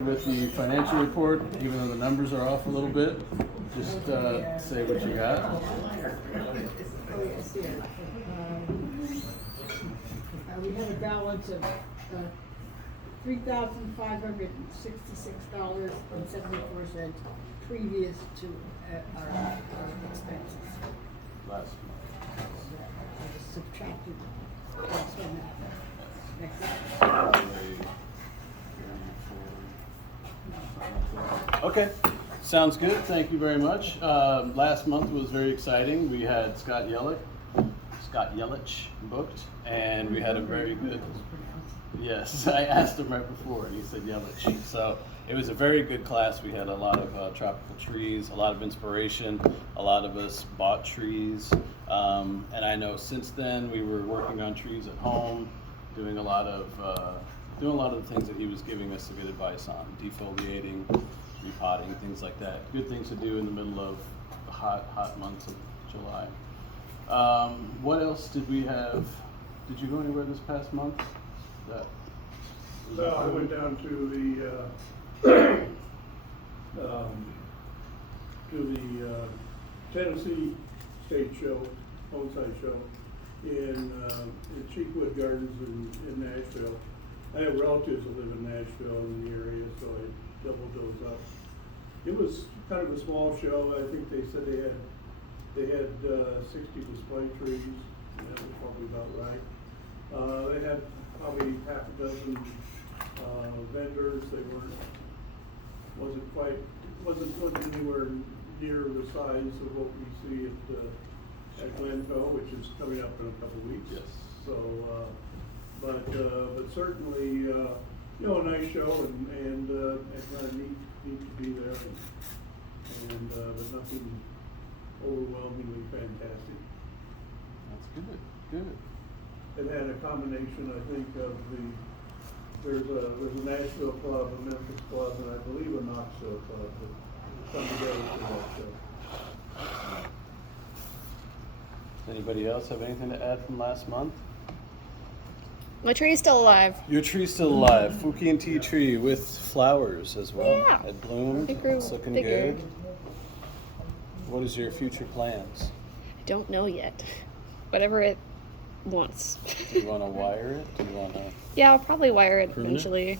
With the financial report, even though the numbers are off a little bit, just say what you got. We have a balance of $3,566.74 previous to our expenses. Last I just subtracted what's from that. Okay, sounds good. Thank you very much. Last month was very exciting. We had Scott Yelich booked, and we had a very good. Yes, I asked him right before, and he said Yelich. So it was a very good class. We had a lot of tropical trees, a lot of inspiration. A lot of us bought trees, and I know since then we were working on trees at home, doing a lot of the things that he was giving us some good advice on, defoliating, repotting, things like that. Good things to do in the middle of the hot months of July. What else did we have? Did you go anywhere this past month? No, I went down to the Tennessee State Show, Bonsai Show, in Cheekwood Gardens in Nashville. I have relatives that live in Nashville in the area, so I doubled those up. It was kind of a small show. I think they said they had 60 display trees. And that was probably about right. They had probably half a dozen vendors. They wasn't anywhere near the size of what we see at Glencoe, which is coming up in a couple of weeks. Yes. So, but certainly, a nice show and kind of neat to be there, and but nothing overwhelmingly fantastic. That's good. It had a combination, I think, of there's a Nashville club, a Memphis club, and I believe a Knoxville club that come together for that show. Does anybody else have anything to add from last month? My tree's still alive. Your tree's still alive. Fukian tea tree with flowers as well. Yeah. It bloomed. It grew It's looking bigger. good. What is your future plans? I don't know yet. Whatever it wants. Do you want to wire it? Do you want to? Yeah, I'll probably wire it Prune it? eventually.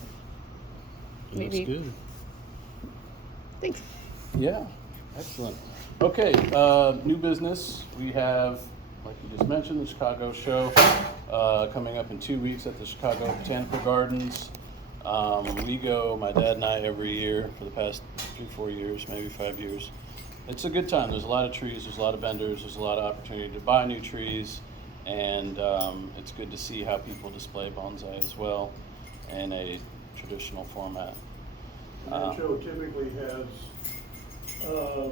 Maybe. That's good. Thanks. Yeah, excellent. Okay, new business. We have, like you just mentioned, the Chicago show coming up in 2 weeks at the Chicago Botanical Gardens. We go, my dad and I, every year for the past 3-4 years, maybe 5 years. It's a good time. There's a lot of trees, there's a lot of vendors, there's a lot of opportunity to buy new trees, and it's good to see how people display bonsai as well in a traditional format. That show typically has a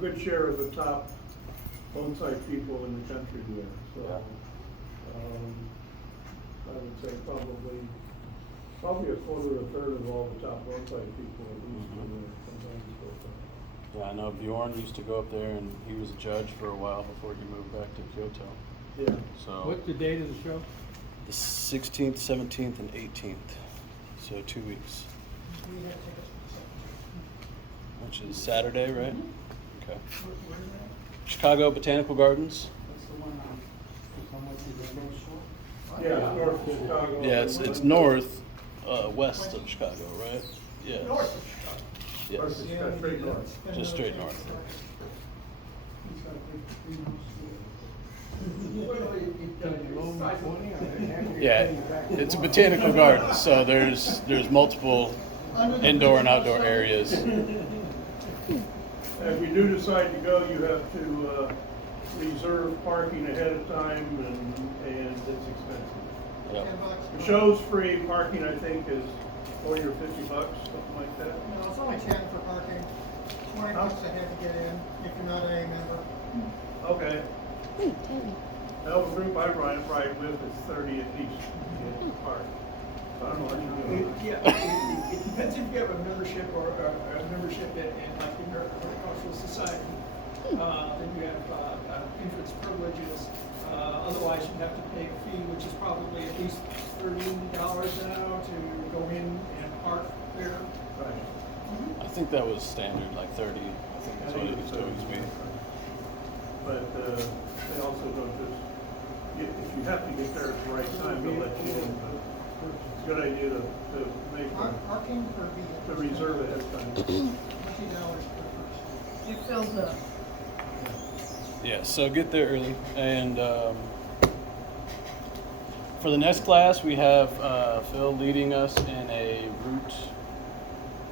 good share of the top bonsai people in the country there. So I would say probably a quarter or a third of all the top bonsai people at least are there sometimes. Yeah, I know Bjorn used to go up there, and he was a judge for a while before he moved back to Kyoto. Yeah. So What's the date of the show? the 16th, 17th, and 18th. So 2 weeks. Which is Saturday, right? Okay. Chicago Botanical Gardens. Yeah, north of Chicago. Yeah, it's north, west of Chicago, right? Yeah. North of Chicago. Yes. Straight north. Just straight north. Yeah, it's a botanical garden, so there's multiple indoor and outdoor areas. If you do decide to go, you have to reserve parking ahead of time, and it's expensive. Yep. The show's free, parking I think is 40 or 50 bucks, something like that. No, it's only 10 for parking, 20 bucks a head to get in, if you're not a member. Okay. Now, the group I ride with is 30 at least to get park. So I don't know what you do. Yeah, it depends if you have a membership or a membership in like the American Horticultural Society. Then you have entrance privileges. Otherwise, you have to pay a fee, which is probably at least $30 now to go in and park there. Right. I think that was standard, like 30. I think that's what it used to always be. But they also don't just, if you have to get there at the right time, they'll let you in. But it's a good idea to make Parking per vehicle. to reserve ahead of time. $20 per person. It fills up. Yeah, so get there early. And for the next class, we have Phil leading us in a route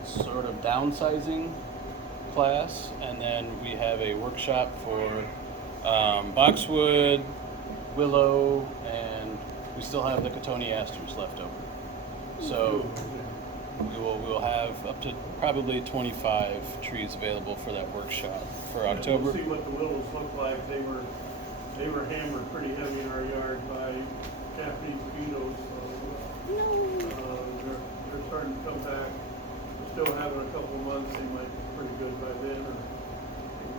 sort of downsizing class. And then we have a workshop for boxwood, willow, and we still have the Cotonia asters left over. So we will have up to probably 25 trees available for that workshop for October. We'll see what the willows look like. They were hammered pretty heavy in our yard by Japanese beetles. So they're starting to come back. We're still having a couple of months. They might be pretty good by then, or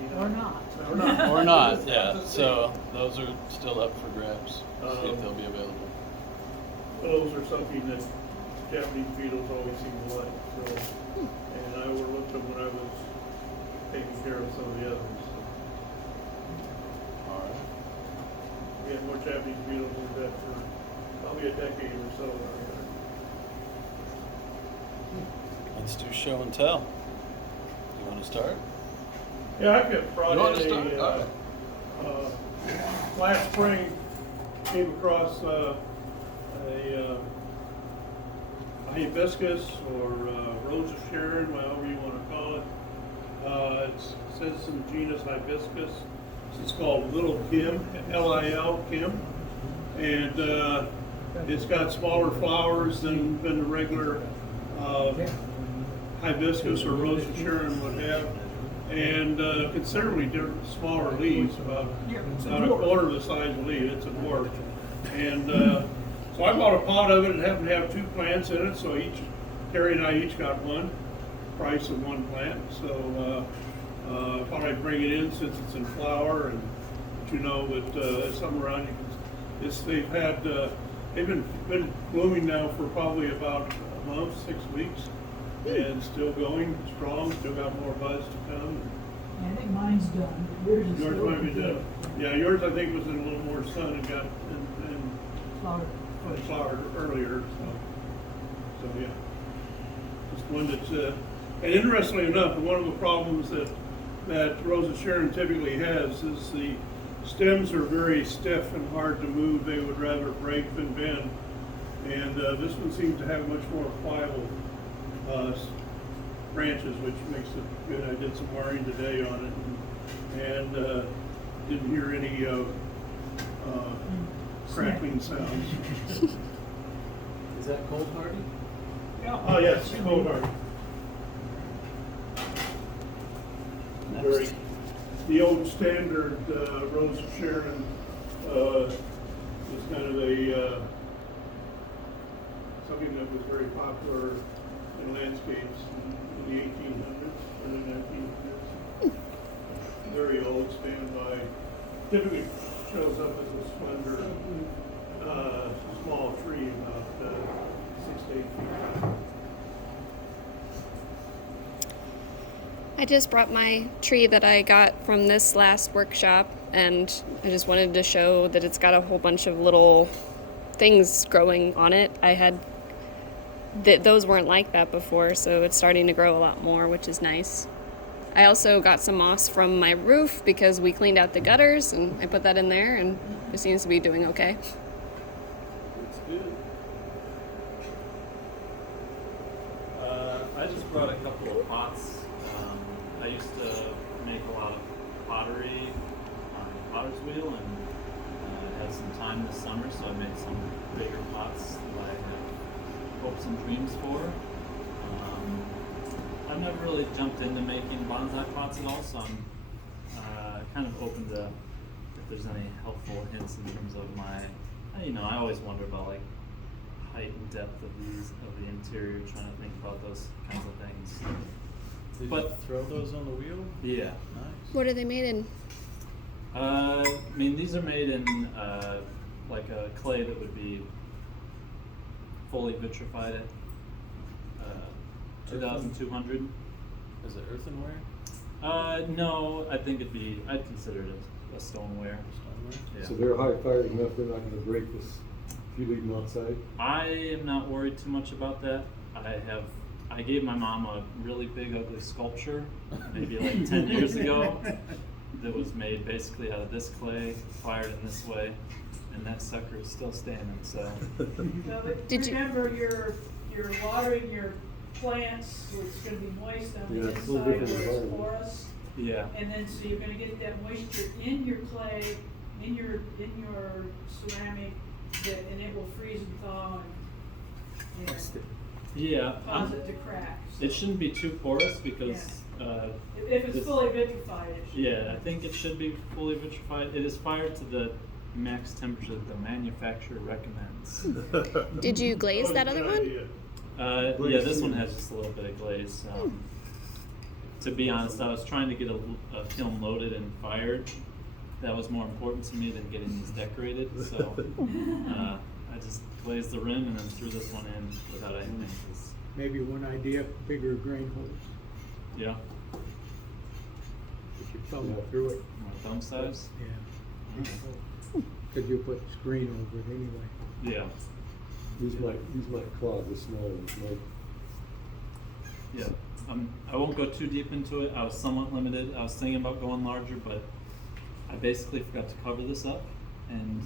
maybe Or not. Or not. Or not, yeah. So those are still up for grabs. See if they'll be available. Willows are something that Japanese beetles always seem to like. So, and I overlooked them when I was taking care of some of the others. So. All right. We had more Japanese beetles than that for probably a decade or so in our yard. Let's do show and tell. You want to start? Yeah, I got brought You want to in start? last spring, came across a hibiscus or rose of Sharon, however you want to call it. It says in the genus hibiscus. It's called Little Kim, Lil Kim, and it's got smaller flowers than the regular hibiscus or rose of Sharon would have, and considerably different, smaller leaves, about a quarter of the size of the leaf. It's a dwarf, and so I bought a pot of it. It happened to have 2 plants in it, so Terry and I each got one. Price of 1 plant. So I thought I'd bring it in since it's in flower, and you know that somewhere around they've been blooming now for probably about a month, 6 weeks, and still going strong. Still got more buds to come. Yeah, I think mine's done. Yours is Yours still might be good. done. Yeah, yours I think was in a little more sun and got Flower. flowered earlier. So yeah, just one that's and interestingly enough, one of the problems that Rose of Sharon typically has is the stems are very stiff and hard to move. They would rather break than bend, and this one seems to have much more pliable branches, which makes it good. I did some wiring today on it, and didn't hear any crackling sounds. Is that cold hardy? Oh yes, cold hard. Very, the old standard Rose of Sharon is kind of a something that was very popular in landscapes in the 1800s, early 1900s. Very old, standby. Typically shows up as a slender, small tree, about 6 to 8 feet high. I just brought my tree that I got from this last workshop, and I just wanted to show that it's got a whole bunch of little things growing on it. Those weren't like that before, so it's starting to grow a lot more, which is nice. I also got some moss from my roof because we cleaned out the gutters, and I put that in there, and it seems to be doing okay. That's good. I just brought a couple of pots. I used to make a lot of pottery on Potter's Wheel, and I had some time this summer, so I made some bigger pots that I have hopes and dreams for. I've never really jumped into making bonsai pots at all, so I'm kind of open to if there's any helpful hints in terms of I always wonder about like height and depth of the interior, trying to think about those kinds of things. Did But- you throw those on the wheel? Yeah. Nice. What are they made in? These are made in like a clay that would be fully vitrified. 2,200. Is it earthenware? No, I think I'd consider it a stoneware. Yeah. So they're high fired enough, they're not gonna break this if you leave them outside? I am not worried too much about that. I gave my mom a really big ugly sculpture maybe like 10 years ago that was made basically out of this clay, fired in this way, and that sucker is still standing, so. No, but Did you- remember, you're watering your plants, so it's gonna be moist on Yeah, the it's a little inside different where it's environment. porous. Yeah. And then, so you're gonna get that moisture in your clay, in your ceramic, and it will freeze and thaw and Yeah. cause it to crack. So It shouldn't be too porous because, If it's this- fully vitrified, it should. yeah, I think it should be fully vitrified. It is fired to the max temperature that the manufacturer recommends. Did you glaze that other one? Idea. Yeah, this one has just a little bit of glaze. To be honest, I was trying to get a kiln loaded and fired. That was more important to me than getting these decorated. So I just glazed the rim and then threw this one in without anything. 'Cause, Maybe one idea, bigger grain holes. yeah, Put your thumb through it. my thumb size. Yeah. Cause you put screen over it anyway. Yeah, These might clog the snow, might. yeah. I won't go too deep into it. I was somewhat limited. I was thinking about going larger, but I basically forgot to cover this up. And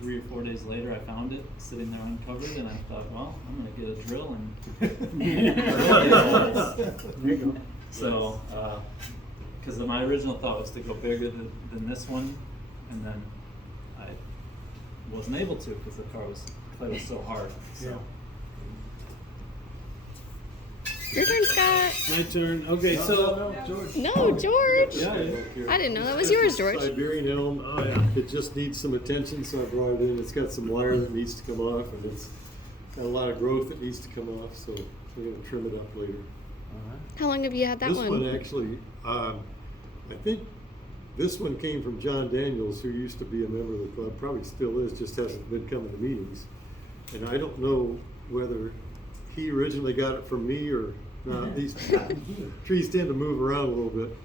3 or 4 days later, I found it sitting there uncovered, and I thought, well, I'm gonna get a drill and drill these holes. There you go. So, because my original thought was to go bigger than this one, and then I wasn't able to because the clay was so hard. So. Yeah. Your turn, Scott. My turn. Okay, so George. No, George. yeah, I didn't know that was yours, George. Siberian elm. Oh, yeah. It just needs some attention, so I brought it in. It's got some wire that needs to come off, and it's got a lot of growth that needs to come off, so we're gonna trim it up later. How long have you had that This one? one actually, I think this one came from John Daniels, who used to be a member of the club, probably still is, just hasn't been coming to meetings. And I don't know whether he originally got it from me or not. These trees tend to move around a little bit,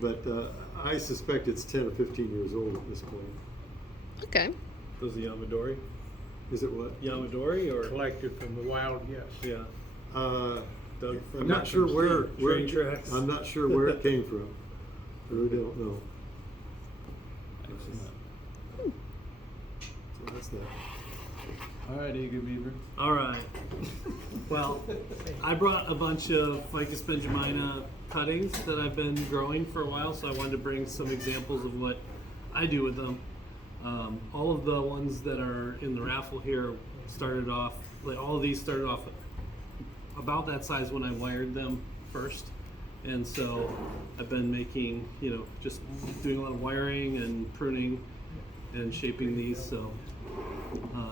but I suspect it's 10 or 15 years old at this point. Okay. Was it Yamadori? Is it what? Yamadori or Collected from the wild, yes. yeah, Doug I'm from not sure where Train Tracks. I'm not sure where it came from. I really don't know. So that's that. All right, Eager Beaver. All right. Well, I brought a bunch of Ficus benjamina cuttings that I've been growing for a while, so I wanted to bring some examples of what I do with them. All of the ones that are in the raffle here started off, like all of these started off about that size when I wired them first. And so I've been making, just doing a lot of wiring and pruning and shaping these. So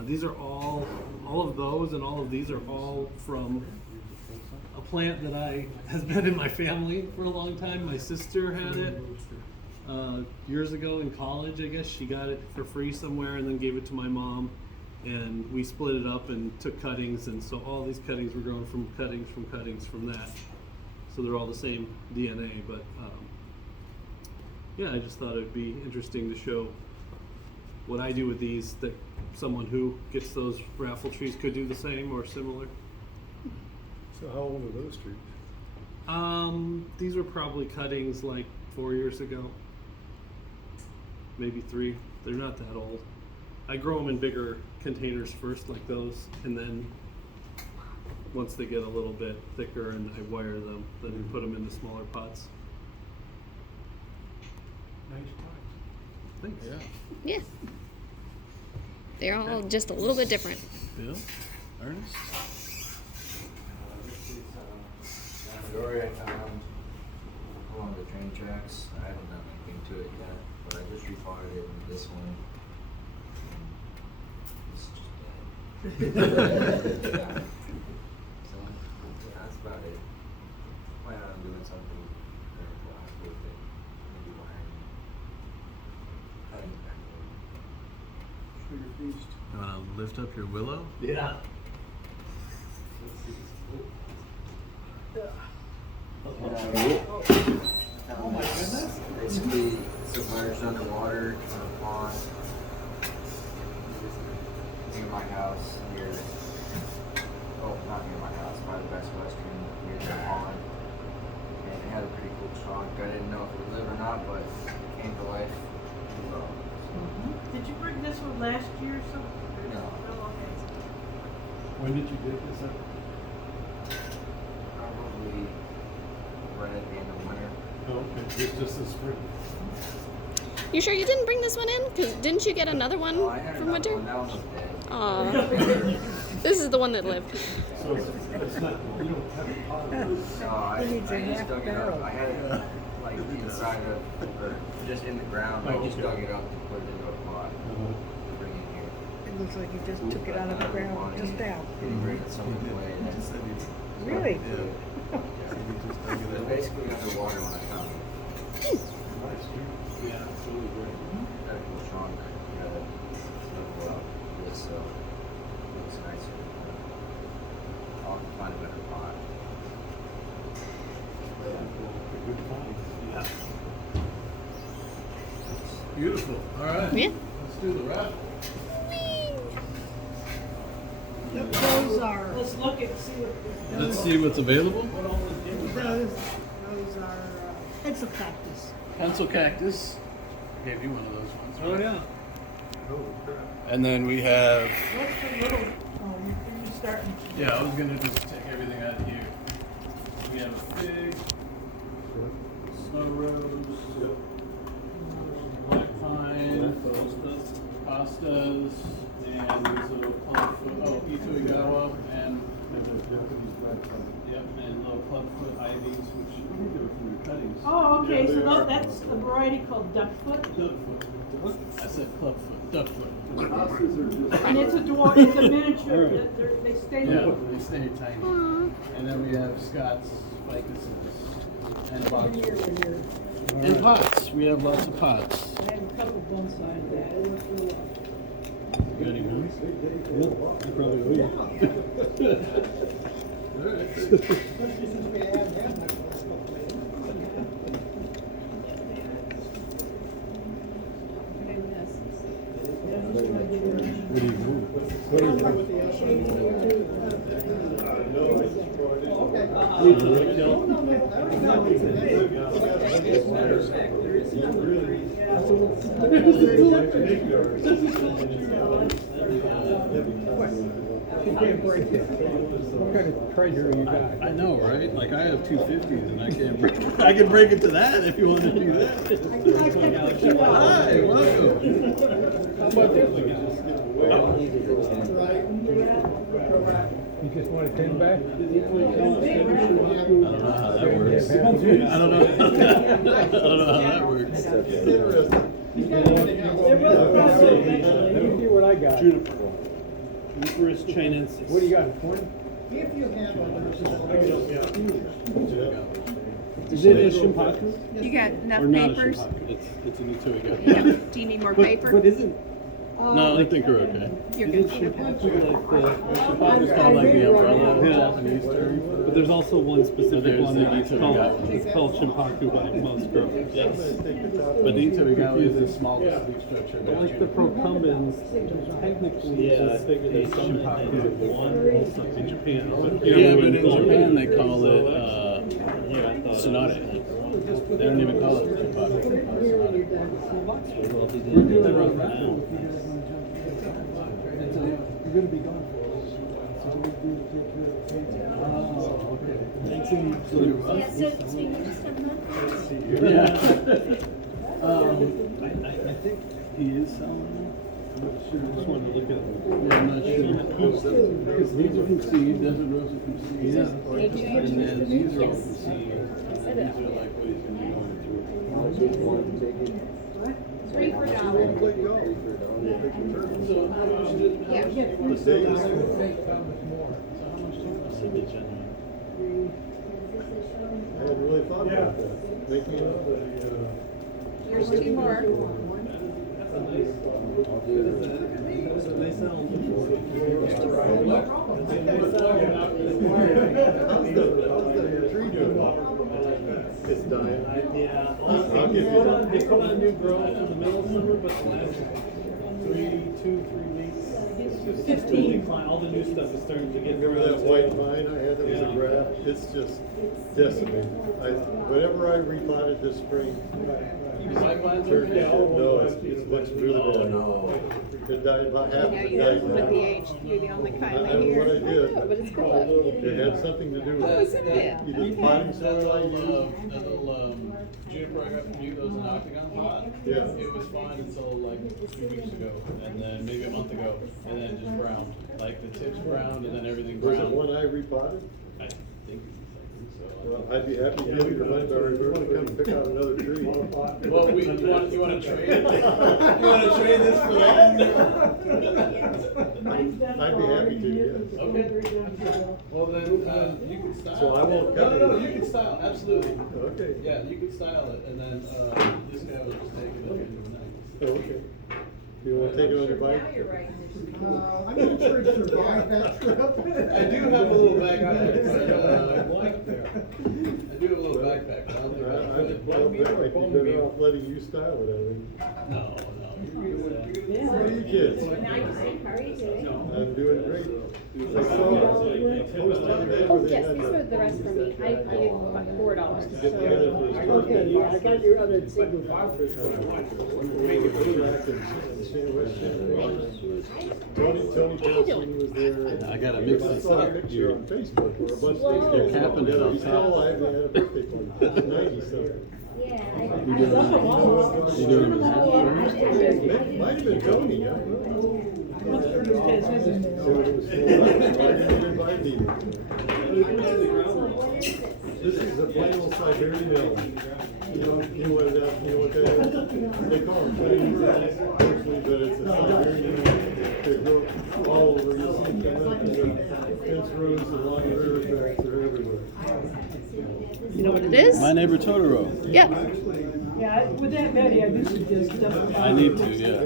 these are all of those and all of these are all from a plant that has been in my family for a long time. My sister had it years ago in college, I guess. She got it for free somewhere and then gave it to my mom. And we split it up and took cuttings, and so all these cuttings were grown from cuttings from that. So they're all the same DNA, but yeah, I just thought it'd be interesting to show what I do with these, that someone who gets those raffle trees could do the same or similar. So how old are those trees? These were probably cuttings like 4 years ago, maybe 3. They're not that old. I grow them in bigger containers first, like those, and then once they get a little bit thicker and I wire them, then we put them into smaller pots. Nice pots. Thanks. Yeah. Yeah. They're all just a little bit different. Bill? Ernest? This is Yamadori I found along the train tracks. I haven't done anything to it yet, but I just repotted it in this one. It's just dead. Yeah. So, yeah, that's about it. Plan on doing something very black with it. Maybe wiring. Cutting it back over. Sugar feast. You want to lift up your willow? Yeah. Oh my goodness. Basically submerged underwater in a pond near my house, not near my house, by the Best Western, near the pond. And it had a pretty cool trunk. I didn't know if it would live or not, but it came to life. Did you bring this one last year or something? No. Oh, okay. When did you dig this up? Probably right at the end of winter. Oh, okay. It's just this spring. You sure you didn't bring this one in? Cause didn't you get another one Oh, I had from another winter? one. That one was dead. Aw. This is the one that lived. So it's not, you don't have a pot. No, I just dug it up. I had it like inside of, or just in the ground. I just dug it up to put it into a pot to bring it here. It looks like you just took it out of the ground just now. Didn't bring it some way. Really? They're basically underwater when I found it. Yeah, absolutely great. Got a cool trunk. Got it level up. This looks nicer. I'll have to find a better pot. Good find. Yeah. Beautiful. All right. Yeah. Let's do the raffle. Those are, Let's look and see what. Let's see what's available. those are, it's a cactus. Pencil cactus. I gave you one of those ones. Oh right? yeah. And then we have. What's the little, you starting? Yeah, I was gonna just take everything out of here. We have a fig, snow rose, black pine, pastas, and these little clubfoot, Ito Igawa, and yep, and little clubfoot ivies, which I think they were from your cuttings. Oh, okay, Yeah, so they are. that's the variety called duckfoot, Duckfoot. I said clubfoot, duckfoot. and it's a dwarf, it's a miniature, they stay Yeah, little. they stay tiny. And then we have Scott's ficuses and boxes. And pots. We have lots of pots. I have a couple bone size that, it looks really well. You got any moves? I probably will. Alright. Especially since we haven't had much of this stuff lately. What do you move? With the You can't break it. What kind of treasure you got? I know, right? Like I have 250s and I can't break it. I can break it to that if you want to do that. Hi, welcome. How about this? You just want a 10 back? I don't know how that works. I don't know. I don't know how that works. Let me see what I got. Juniper. Juniper is Chinensis. What do you got, 20? If you have one, Is it a Shimpaku? You got enough Or not a papers? Shimpaku. It's a Nitoiga. Yeah. Do you need more paper? But isn't No, I think we're okay. You're isn't good. Shimpaku like It's called like the umbrella Yeah. Japanese term. But there's also one specific There's one the that's Ito called, Igawa. it's called Shimpaku by most growers. Yes. But the Itoigawa is the smallest leaf structure. But like the Procumbens, technically is a Shimpaku one also in Japan. But Yeah, but in Japan they call it Sonata. They don't even call it Shimpaku. They call it Sonata. You're gonna be gone for a while. So we do take care of the Oh, okay. Thanks, So you just have nothing? Yeah. I think he is selling them. I'm not sure, I just wanted to look at it. Yeah, I'm not sure. Because these are from seed, Desert Rose are from seed. And then these are all from seed. And then these are like what he's gonna be going through. $3 for $1. I hadn't really thought about that. Making up Here's 2 more. a Yeah, I'll give you that. they put on new growth in the middle of summer, but the last 3 weeks, it's just 15. decline. All the new stuff is starting to get. Remember that white vine I had that was a graft? It's just decimated. Whatever I repotted this spring, White vines are turned okay? into, no, it looks really Oh, bad. no. It died, about half of Yeah, it you died with the now. H, you're the only I kind don't know here. what I did, know, but it's cool. it had something to do with Oh, is it. it? Yeah. Either Okay. potting That soil I used. little juniper I got from you, that was an octagon pot. Yeah. It was fine until like 2 weeks ago, and then maybe a month ago, and then it just browned. Like the tips browned, and then everything Was browned. it one I repotted? I think so. Well, I'd be happy to give you your money, or if you wanna come pick out another tree. Well, you want to trade? You want to trade this for that? Mine's done I'd be happy to, already. yes. Okay. Well then, you can style. So I won't cut No, it. you can style, absolutely. Okay. Yeah, you can style it, and then this guy will just take it and do Oh, okay. You wanna take it on your bike? I'm not sure it survived that trip. I do have a little backpack, but, I do have a little backpack, but I don't think I I'll would fit. love that, might be better off letting you style it, I think. No, no. How are you kids? How are you doing? I'm doing great. I saw a post on there where they Yes, had these are the rest for me. I gave about $4. get together for his birthday. I got your other single fiber. Tony Townsend was there. I gotta mix I this saw a up. picture on Facebook where a bunch Whoa. of these guys. Capping it up He's top. still alive, they had a birthday party, it's 90 something. Yeah, You doing this? Might have been Tony, I don't know. What's Ernest has his? So it was full up. I didn't invite me. This is a plain old Siberian elm. You know what that, you know what that is? They call them plain elms, personally, but it's a Siberian elm. They grow all over, you see them up in the fence rows along the river tracks, they're everywhere. You know what it is? My Neighbor Totoro. Yeah. Yeah, with that Betty, I do suggest definitely. I need to, yeah.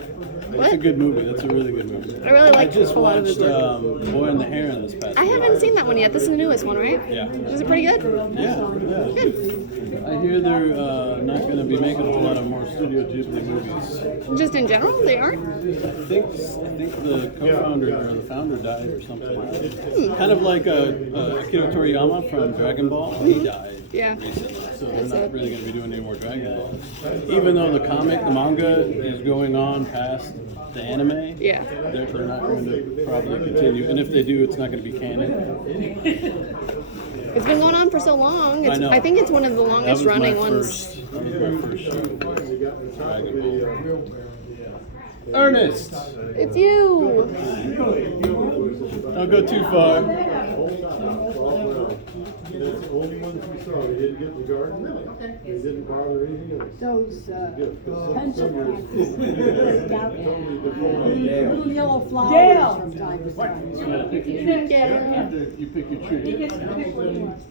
It's a good movie. That's a really good movie. I really like I just a lot of his watched work. Boy and the Heron this past I haven't seen that one yet. This is the newest one, right? Yeah. Is it pretty good? Yeah, yeah. I hear they're not going to be making a whole lot of more Studio Ghibli movies. Just in general, they aren't? I think the co-founder or the founder died or something like that. Kind of like Akira Toriyama from Dragon Ball. He died Yeah. recently, so they're That's not it. really going to be doing any more Dragon Ball. Even though the manga is going on past the anime. Yeah. They're not going to probably continue, and if they do, it's not going to be canon. It's been going on for so long. It's, I know. I think it's one of the That longest was my running ones. first. That was my first show. They got in the top of Dragon the, Ernest, It's you. don't go too far. That's the only ones we saw. They didn't get in the garden. Really? They didn't bother anything else. Those, Good, 'cause pencil some years- cactus. Totally deformed. Little yellow flowers Dale. from time to time. You gotta pick your tree. After you pick your He tree. gets to pick what he wants.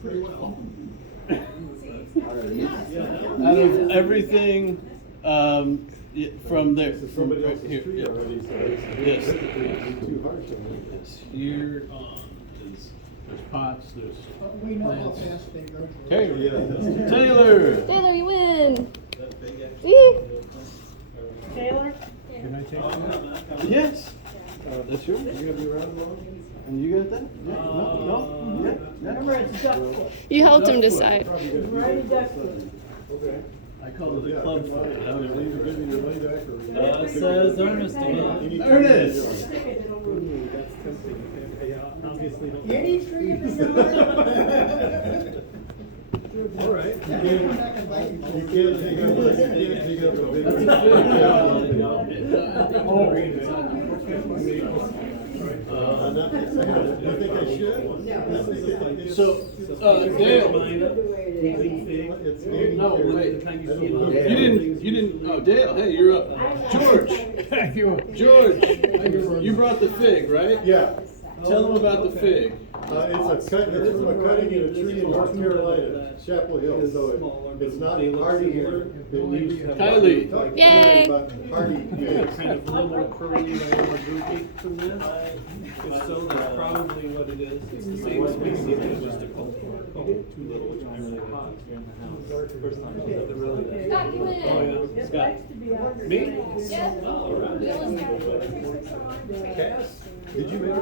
Out of everything, from there, from Somebody right else's here, tree yeah. already, so it's Yes. too harsh on them. Yes, here, there's pots, there's We know how plants. fast they grow. Taylor, Yeah. Taylor. Taylor, you win. See? Taylor? Can I take one? Yes. That's yours. You gonna be around tomorrow? And you got that? Yeah. No? Yeah. Remember, it's duck foot. You helped him decide. Right, duck foot. Okay. I call it a club foot. I would either give me your money back or. It says Ernest again. Ernest. Stick it, it'll root. That's tempting. I obviously don't. Any tree in the yard? All right. You can't dig up a big one. You think I should? So, Dale. It's getting. No, wait. You didn't, oh, Dale, hey, you're up. George. Thank you. George, you brought the fig, right? Yeah. Tell them about the fig. It's from a cutting in a tree in North Carolina, Chapel Hill, so it's not hardy here. Kylie. Yay. Hardy Kind figs. of a little more curly and a little more goopy from this. If so, that's probably what it is. It's the same species, it's just a couple too little, which I really hot. You're in the house. First time. They're really good. Scott, come in. Oh, yeah. Scott. Me? Yeah. Oh, all right. Cass, did you make it?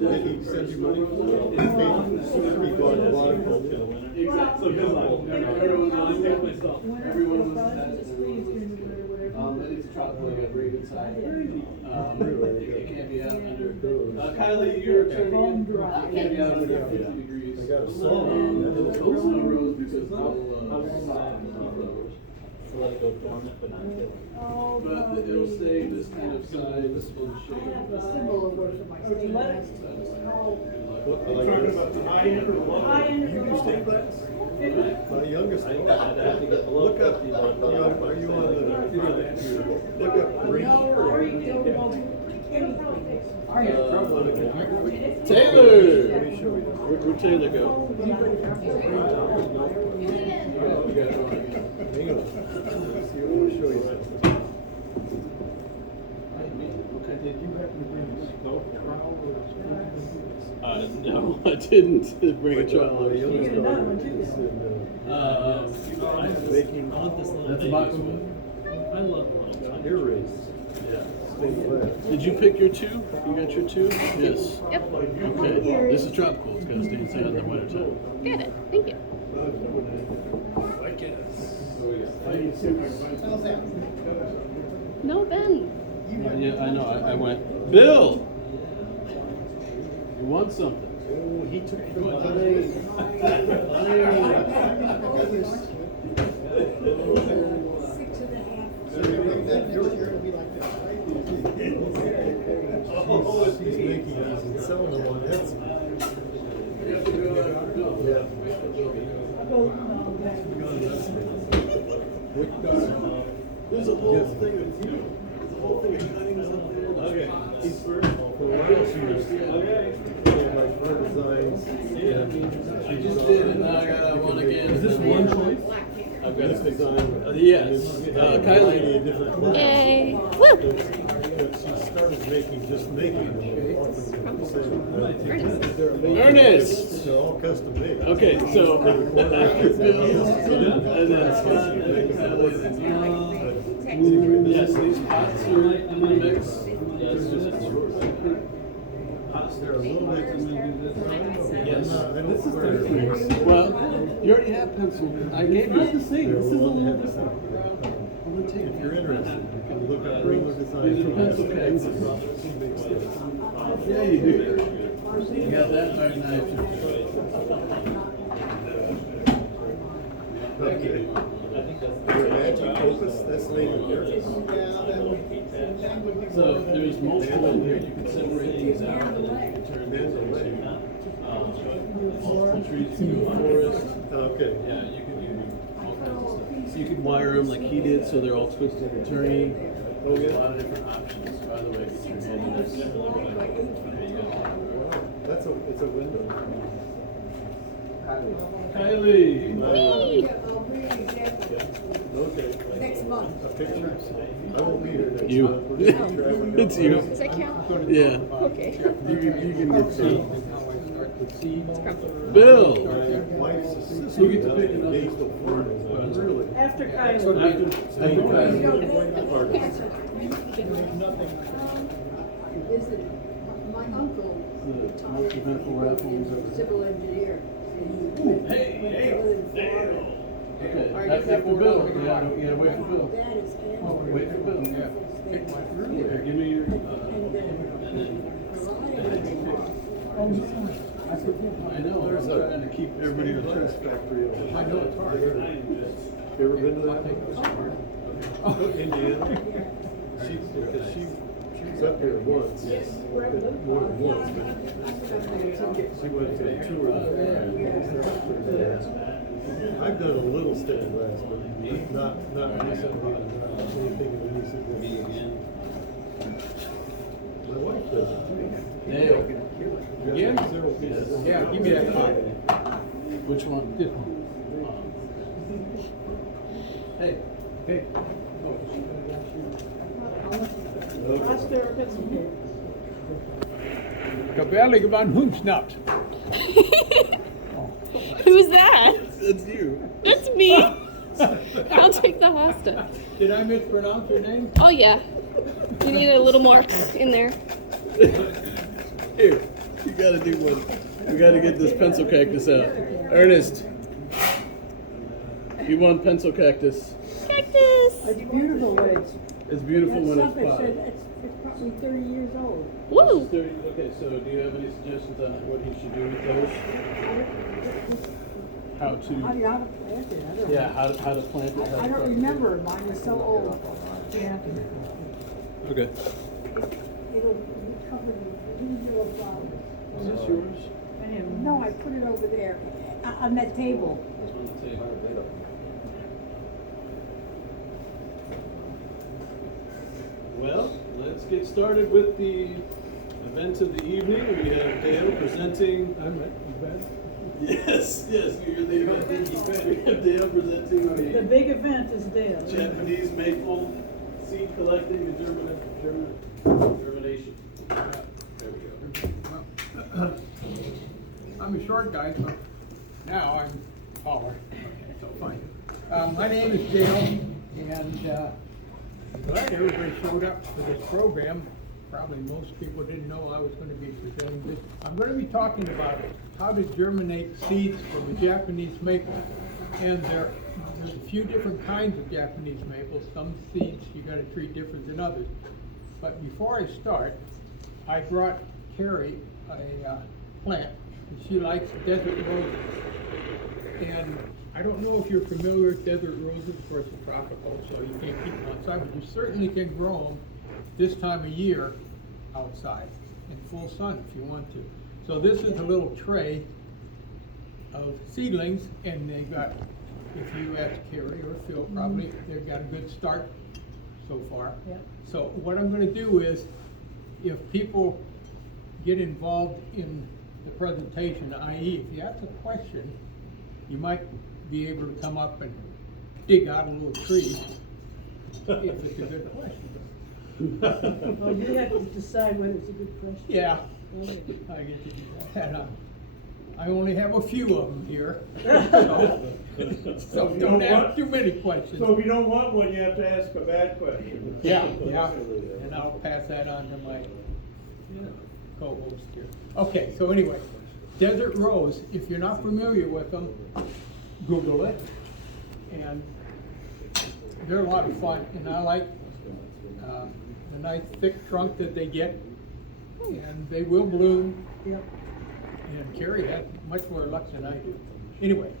Did he send you money for it? He bought a lot of coke. So good luck. Everyone was everyone was attached. And it's a tropical, you have very good side. It can't be out under. Kylie, you're turning in. It can't be out under 50 degrees. I got a song. It'll snow roads because Let it go dormant, but not kill it. but it'll stay this kind of size and shape. Talking about the high end or the low end? You do state class? My youngest, I'd have to get below look up, 50, are you on the internet here? Look up Green. Taylor! Let me show you. Where'd Taylor go? Hang on. See, I want to show you something. Did you happen to bring a smoke trowel or a No, I didn't bring a My trowel. youngest daughter is in, making I want this little That's a baby boxwood. I love little. ear rings. Yeah. State class. Did you pick your two? You got your two? Yes. Yep. Okay. This is tropical. It's gonna stay inside in the wintertime. Got it. Thank you. No, Ben. Yeah, I know. I went, Bill! You want something? Oh, he took the She's making these and selling them on Etsy. Yeah. There's a whole thing of, there's a whole thing of cuttings up there. Okay. He's first. For a while she was doing like her designs. I just did, and now I got one again. Is this one choice? I've got a design. Yes. Kylie. Yay. Woo. She started making them. Ernest! They're all custom made. Okay, so yes, these pots are in the mix. They're a little bit. Yes. This is Well, you already have pencil. I gave you. This is a little different. If you're interested, you can look up Ringo Design from Etsy. She makes this. Yeah, you do. You got that right now. Okay. Your magic opus, that's made of dirt. So there's multiple in here. You can separate these out and then you can turn these into multiple trees into a forest. Okay. Yeah, you can do all kinds of stuff. So you could wire them like he did, so they're all twisted and turning. There's a lot of different options. By the way, get your hand in this. There you go. It's a window. Kylie. Whee! Okay. Next month. A picture? I won't be here next You. month. It's you. Does that count? Yeah. Okay. You can get some. Crumple. Bill. My wife's sister. You get to pick another. Gainesville, Florida, but really. After Kylie. After My uncle The most eventful raffles ever. civil engineer. Okay, after Bill. Yeah, wait for Bill. That is Wait for Bill. Here, give me your. I know. I'm trying to keep everybody on track. Factory. I know it's hard. You ever been to that? Indiana? Because she was up here once. Yes. More than once, but she went to a tour. I've done a little stained glass, but not recently. Anything in any significance. My wife does it too. Nail. Again? Yeah, give me that copy. Which one? This one. Hey. Hey. Gewellige van Hoensnaps. Who's that? That's you. That's me. I'll take the hosta. Did I mispronounce your name? Oh yeah. You need a little more in there. Here, you gotta do one. We gotta get this pencil cactus out. Ernest, you want pencil cactus. Cactus. It's beautiful when it's. It's beautiful when it's That stuff, potted. it's probably 30 years old. Woo. Okay, so do you have any suggestions on what he should do with those? How How do you how to plant it? I don't Yeah, know. how to plant it. How I to don't plant it. remember. Mine is so old. Yeah. Okay. It'll be covered with blue yellow flowers. Is this yours? No, I put it over there on that table. It's on the table. Well, let's get started with the events of the evening. We have Dale presenting. I'm right. Yes, you're the event. We have Dale presenting The the big event is Dale. Japanese maple seed collecting and germination. There we go. I'm a short guy, so now I'm taller. So fine. My name is Dale, and I'm glad everybody showed up for this program. Probably most people didn't know I was going to be presenting this. I'm going to be talking about how to germinate seeds from a Japanese maple. And there's a few different kinds of Japanese maples. Some seeds you got to treat different than others. But before I start, I brought Carrie a plant. And she likes desert roses. And I don't know if you're familiar with desert roses. Of course, they're tropical, so you can't keep them outside, but you certainly can grow them this time of year outside in full sun if you want to. So this is a little tray of seedlings, and they got, if you ask Carrie or Phil, probably they've got a good start so far. Yep. So what I'm going to do is, if people get involved in the presentation, i.e., if you ask a question, you might be able to come up and dig out a little tree if it's a good question. Well, you have to decide whether it's a good question. Yeah, Okay. I get to do that. And I only have a few of them here. So don't ask too many questions. So if you don't want one, you have to ask a bad question. Yeah, and I'll pass that on to my co-host here. Okay, so anyway, desert rose, if you're not familiar with them, Google it. And they're a lot of fun, and I like the nice thick trunk that they get, and they will bloom. Yep. And Carrie had much more luck than I do. Anyway,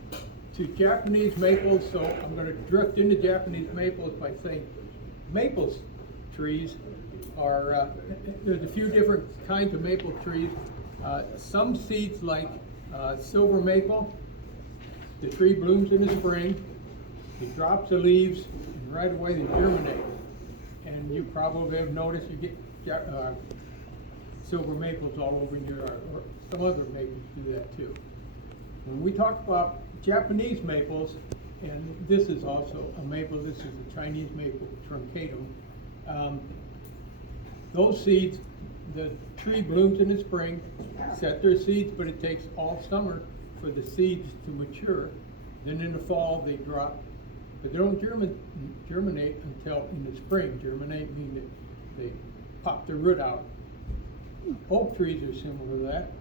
to Japanese maples, so I'm going to drift into Japanese maples by saying maples trees are, there's a few different kinds of maple trees. Some seeds like silver maple, the tree blooms in the spring, it drops the leaves, and right away they germinate. And you probably have noticed you get silver maples all over your yard, or some other maples do that too. When we talk about Japanese maples, and this is also a maple, this is a Chinese maple truncatum, those seeds, the tree blooms in the spring, set their seeds, but it takes all summer for the seeds to mature. Then in the fall they drop, but they don't germinate until in the spring. Germinate means that they pop their root out. Oak trees are similar to that.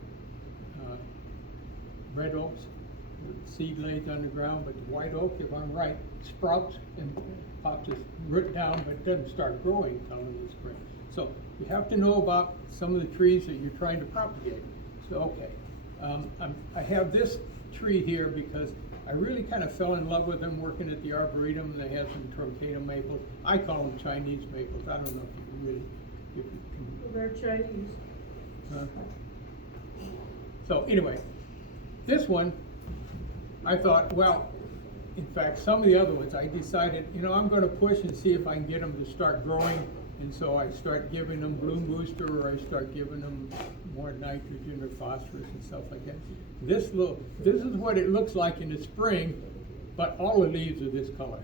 Red oaks, the seed lays underground, but the white oak, if I'm right, sprouts and pops its root down, but it doesn't start growing until in the spring. So you have to know about some of the trees that you're trying to propagate. So, okay, I have this tree here because I really kind of fell in love with them working at the Arboretum, and they had some truncatum maples. I call them Chinese maples. I don't know if you really, if you can. They're Chinese. So anyway, this one, I thought, well, in fact, some of the other ones, I decided, I'm going to push and see if I can get them to start growing And so I start giving them bloom booster, or I start giving them more nitrogen or phosphorus and stuff like that. This is what it looks like in the spring, but all the leaves are this color.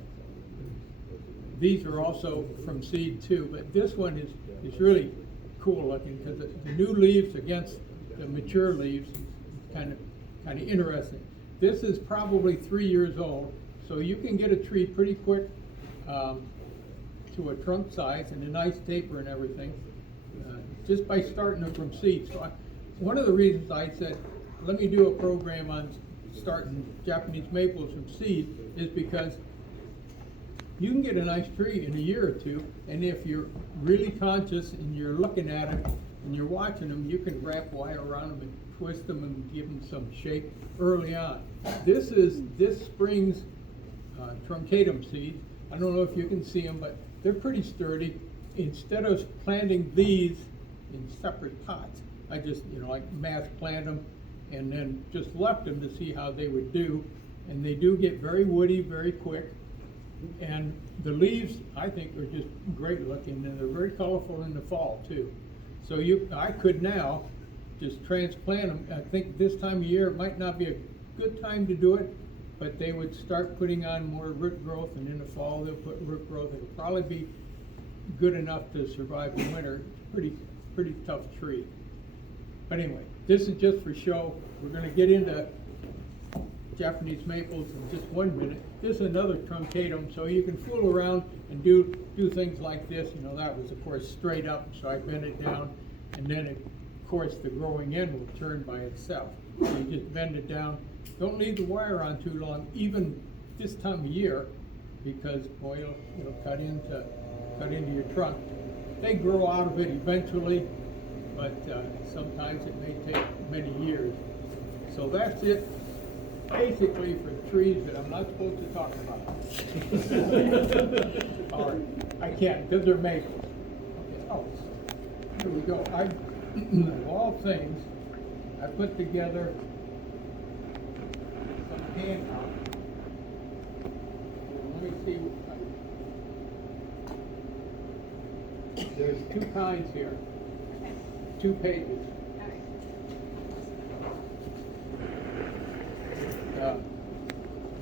These are also from seed too, but this one is really cool looking because the new leaves against the mature leaves is kind of interesting. This is probably 3 years old, so you can get a tree pretty quick to a trunk size and a nice taper and everything, just by starting them from seed. So one of the reasons I said, let me do a program on starting Japanese maples from seed is because you can get a nice tree in a year or two, and if you're really conscious and you're looking at them and you're watching them, you can wrap wire around them and twist them and give them some shape early on. This is this spring's truncatum seed. I don't know if you can see them, but they're pretty sturdy. Instead of planting these in separate pots, I just, like mass plant them and then just left them to see how they would do. And they do get very woody very quick. And the leaves, I think, are just great looking, and they're very colorful in the fall too. So I could now just transplant them. I think this time of year it might not be a good time to do it, but they would start putting on more root growth, and in the fall they'll put root growth. It'll probably be good enough to survive the winter. Pretty tough tree. But anyway, this is just for show. We're going to get into Japanese maples in just 1 minute. This is another truncatum, so you can fool around and do things like this. That was of course straight up, so I bent it down, and then of course the growing end will turn by itself. So you just bend it down. Don't leave the wire on too long, even this time of year, because boy, it'll cut into your trunk. They grow out of it eventually, but sometimes it may take many years. So that's it, basically, for trees that I'm not supposed to talk about. Or I can't, because they're maples. Okay, oh, here we go. Of all things, I put together some handouts. Let me see. There's 2 kinds here, 2 pages.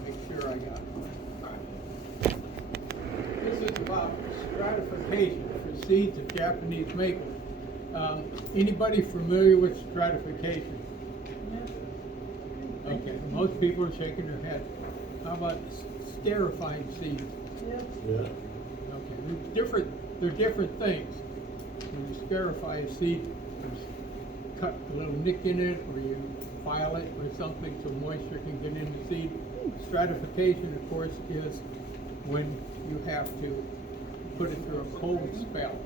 Make sure I got it. This is about stratification for seeds of Japanese maple. Anybody familiar with stratification? Okay, most people are shaking their head. How about sterifying seeds? Yeah. Okay, they're different things. When you sterify a seed, you cut a little nick in it, or you file it or something so moisture can get in the seed. Stratification, of course, is when you have to put it through a cold spell.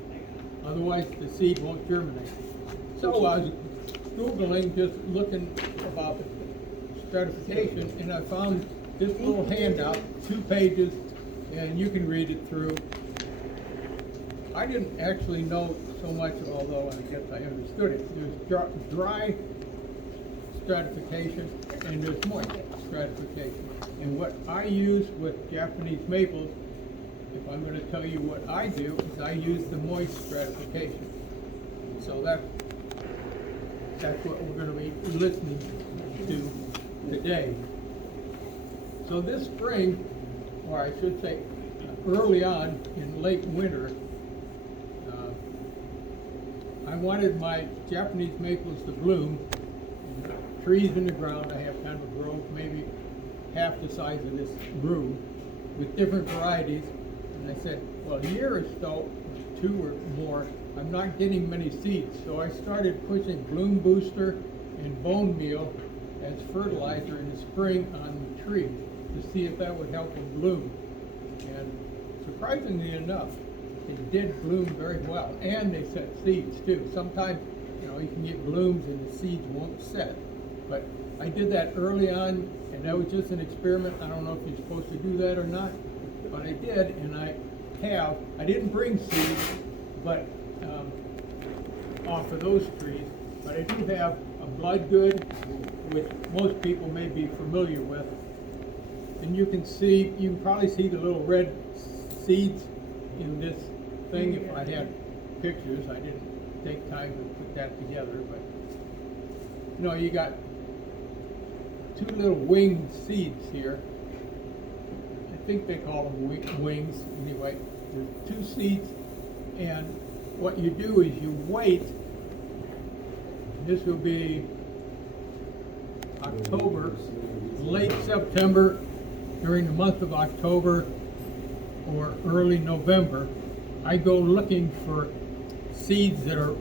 Otherwise, the seed won't germinate. So I was Googling, just looking about stratification, and I found this little handout, 2 pages, and you can read it through. I didn't actually know so much, although I guess I understood it. There's dry stratification and there's moist stratification. And what I use with Japanese maples, if I'm going to tell you what I do, is I use the moist stratification. So that's what we're going to be listening to today. So this spring, or I should say early on in late winter, I wanted my Japanese maples to bloom. Trees in the ground, I have kind of a grove, maybe half the size of this room, with different varieties. And I said, well, a year or so, 2 or more, I'm not getting many seeds. So I started pushing bloom booster and bone meal as fertilizer in the spring on the tree to see if that would help them bloom. And surprisingly enough, they did bloom very well, and they set seeds too. Sometimes, you can get blooms and the seeds won't set. But I did that early on, and that was just an experiment. I don't know if you're supposed to do that or not, but I did, and I didn't bring seeds, but off of those trees, but I do have a Bloodgood, which most people may be familiar with. And you can probably see the little red seeds in this thing if I had pictures. I didn't take time to put that together, but you know, you got two little winged seeds here. I think they call them wings. Anyway, there's two seeds, and what you do is you wait. This will be October, late September, during the month of October or early November. I go looking for seeds that are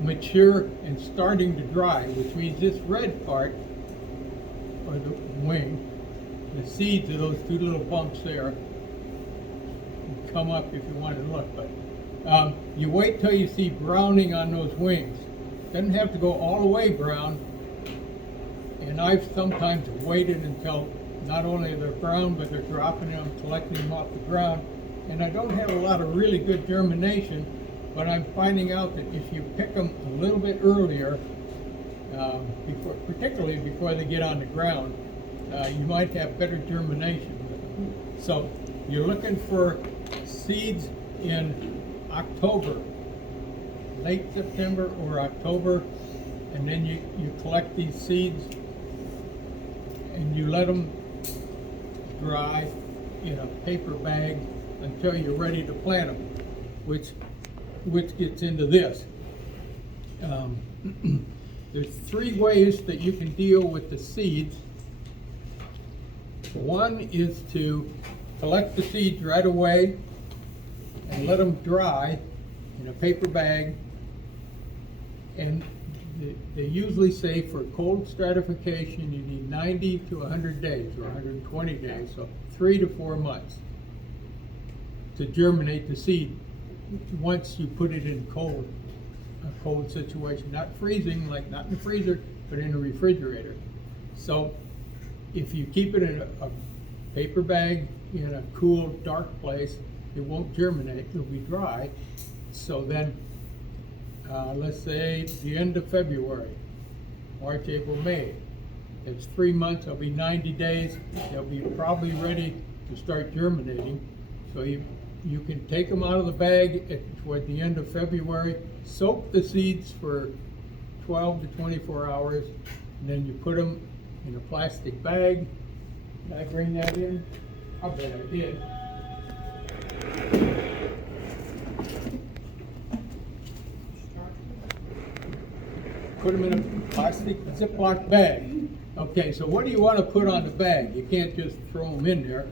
mature and starting to dry, which means this red part, or the wing, the seeds of those two little bumps there, come up if you want to look. But you wait till you see browning on those wings. Doesn't have to go all the way brown. And I've sometimes waited until not only they're brown, but they're dropping them, collecting them off the ground. And I don't have a lot of really good germination, but I'm finding out that if you pick them a little bit earlier, particularly before they get on the ground, you might have better germination with them. So you're looking for seeds in October, late September or October, and then you collect these seeds and you let them dry in a paper bag until you're ready to plant them, which gets into this. There's three ways that you can deal with the seeds. One is to collect the seeds right away and let them dry in a paper bag. And they usually say for cold stratification you need 90 to 100 days or 120 days, so 3 to 4 months to germinate the seed once you put it in a cold situation, not freezing, like not in the freezer, but in a refrigerator. So if you keep it in a paper bag in a cool, dark place, it won't germinate, it'll be dry. So then, let's say the end of February, March, April, May. It's 3 months, it'll be 90 days, they'll be probably ready to start germinating. So you can take them out of the bag toward the end of February, soak the seeds for 12 to 24 hours, and then you put them in a plastic bag. Did I bring that in? I bet I did. Put them in a plastic Ziploc bag. Okay, so what do you want to put on the bag? You can't just throw them in there.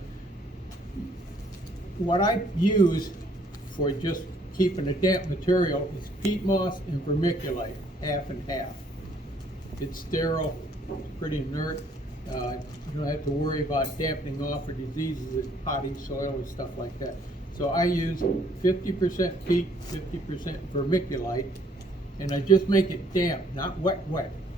What I use for just keeping a damp material is peat moss and vermiculite, half and half. It's sterile, it's pretty inert. You don't have to worry about dampening off or diseases in potty soil and stuff like that. So I use 50% peat, 50% vermiculite, and I just make it damp, not wet,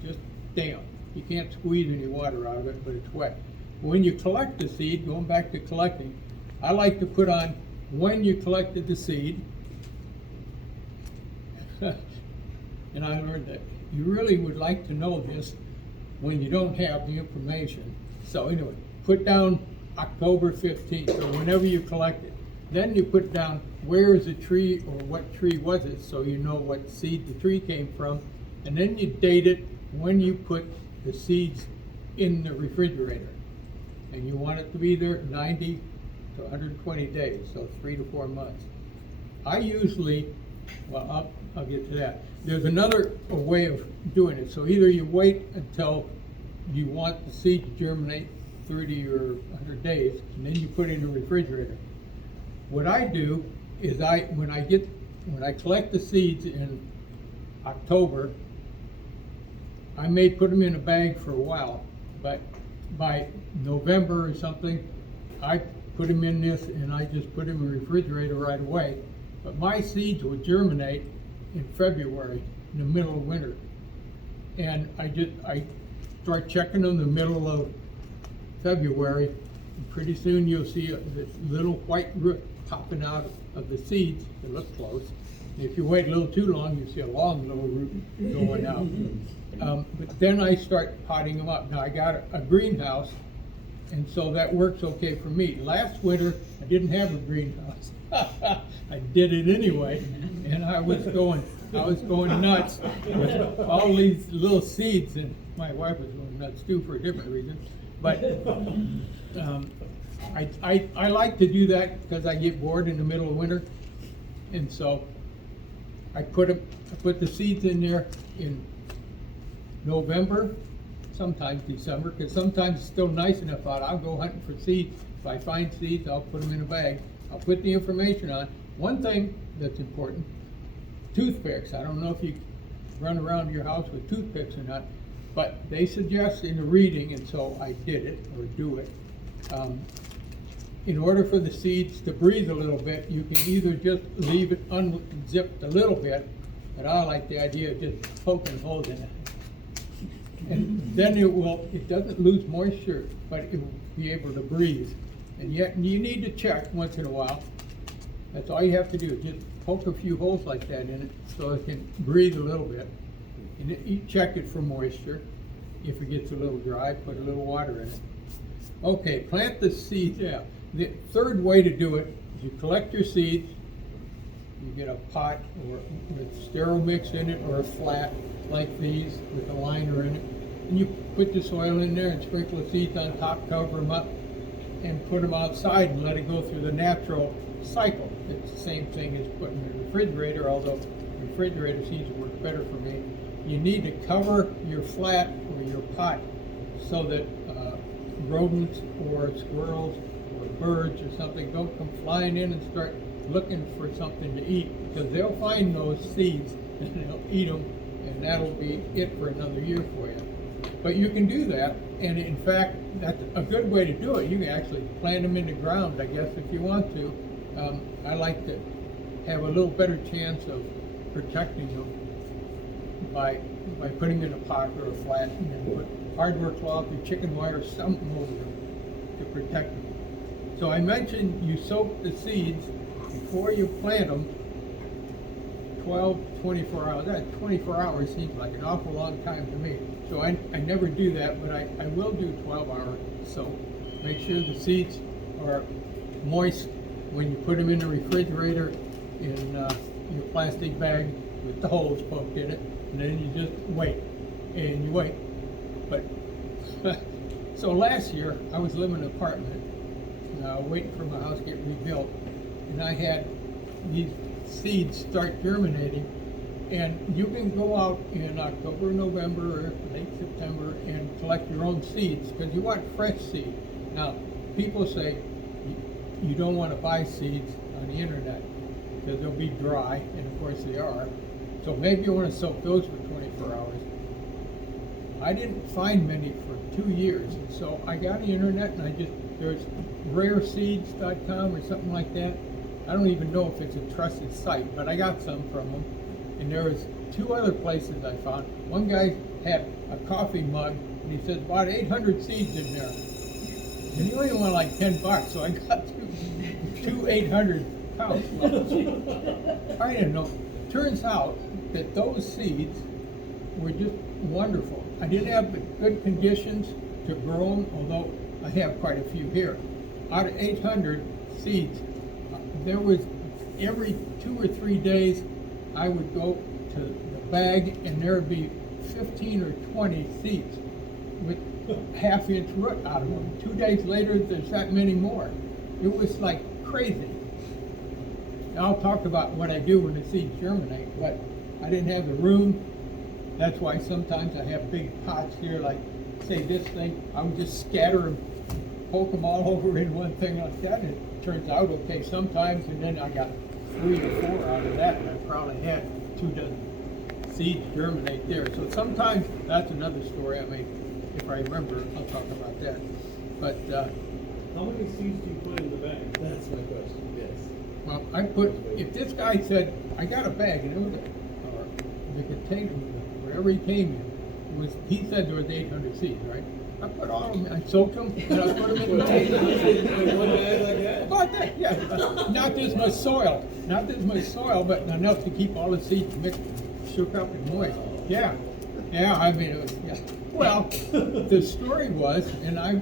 just damp. You can't squeeze any water out of it, but it's wet. When you collect the seed, going back to collecting, I like to put on when you collected the seed, and I learned that you really would like to know this when you don't have the information. So anyway, put down October 15th, or whenever you collect it. Then you put down where is the tree, or what tree was it, so you know what seed the tree came from. And then you date it when you put the seeds in the refrigerator. And you want it to be there 90 to 120 days, so 3 to 4 months. I usually, well, I'll get to that. There's another way of doing it. So either you wait until you want the seed to germinate 30 or 100 days, and then you put it in the refrigerator. What I do is when I collect the seeds in October, I may put them in a bag for a while, but by November or something, I put them in this and I just put them in the refrigerator right away. But my seeds will germinate in February, in the middle of winter. And I start checking them in the middle of February, and pretty soon you'll see this little white root popping out of the seeds. It looks close. And if you wait a little too long, you see a long little root going out. But then I start potting them up. Now I got a greenhouse, And so that works okay for me. Last winter, I didn't have a greenhouse. I did it anyway, and I was going nuts with all these little seeds, and my wife was going nuts too for a different reason. But I like to do that because I get bored in the middle of winter, and so I put the seeds in there in November, sometimes December, because sometimes it's still nice enough out. I'll go hunting for seeds. If I find seeds, I'll put them in a bag. I'll put the information on. One thing that's important, toothpicks. I don't know if you run around your house with toothpicks or not, but they suggest in the reading, and so I did it, or do it. In order for the seeds to breathe a little bit, you can either just leave it unzipped a little bit, but I like the idea of just poking holes in it. And then it doesn't lose moisture, but it will be able to breathe. And yet, you need to check once in a while. That's all you have to do, just poke a few holes like that in it so it can breathe a little bit. And you check it for moisture. If it gets a little dry, put a little water in it. Okay, plant the seeds. Yeah. The third way to do it is you collect your seeds, you get a pot or with sterile mix in it, or a flat like these with a liner in it, and you put the soil in there and sprinkle the seeds on top, cover them up, and put them outside and let it go through the natural cycle. It's the same thing as putting in the refrigerator, although refrigerator seeds work better for me. You need to cover your flat or your pot so that rodents or squirrels or birds or something don't come flying in and start looking for something to eat, because they'll find those seeds and they'll eat them, and that'll be it for another year for you. But you can do that, and in fact, that's a good way to do it. You can actually plant them in the ground, I guess, if you want to. I like to have a little better chance of protecting them by putting them in a pot or a flat, and then put hardware cloth or chicken wire or something over them to protect them. So I mentioned you soak the seeds before you plant them 12 to 24 hours. That 24 hours seems like an awful long time to me. So I never do that, but I will do 12 hours. So make sure the seeds are moist when you put them in the refrigerator in your plastic bag with the holes poked in it, and then you just wait, and you wait. But so last year I was living in an apartment, waiting for my house to get rebuilt, and I had these seeds start germinating. And you can go out in October, November, or late September and collect your own seeds, because you want fresh seed. Now, people say you don't want to buy seeds on the internet because they'll be dry, and of course they are. So maybe you want to soak those for 24 hours. I didn't find many for 2 years, and so I got on the internet and there's rareseeds.com or something like that. I don't even know if it's a trusted site, but I got some from them. And there was 2 other places I found. One guy had a coffee mug, and he said about 800 seeds in there. And he only wanted like $10, so I got two 800 pounds. I didn't know. Turns out that those seeds were just wonderful. I didn't have the good conditions to grow them, although I have quite a few here. Out of 800 seeds, there was every 2 or 3 days I would go to the bag, and there would be 15 or 20 seeds with half-inch root out of them. 2 days later, there's that many more. It was like crazy. Now, I'll talk about what I do when the seeds germinate, but I didn't have the room. That's why sometimes I have big pots here, like, say, this thing. I would just scatter them, poke them all over in one thing like that, and it turns out okay sometimes, and then I got 3 or 4 out of that, and I probably had 2 dozen seeds germinate there. So sometimes that's another story. I mean, if I remember, I'll talk about that. But How many seeds do you put in the bag? That's my question, yes. well, if this guy said, I got a bag, and it was, or the container, wherever he came in, he said there was 800 seeds, right? I put all of them, I soaked them, and I put them in the bag. One bag like that? About that, yeah. Not this much soil, but enough to keep all the seeds mixed, shook up and moist. Yeah, I mean, it was, yeah. Well, the story was, and I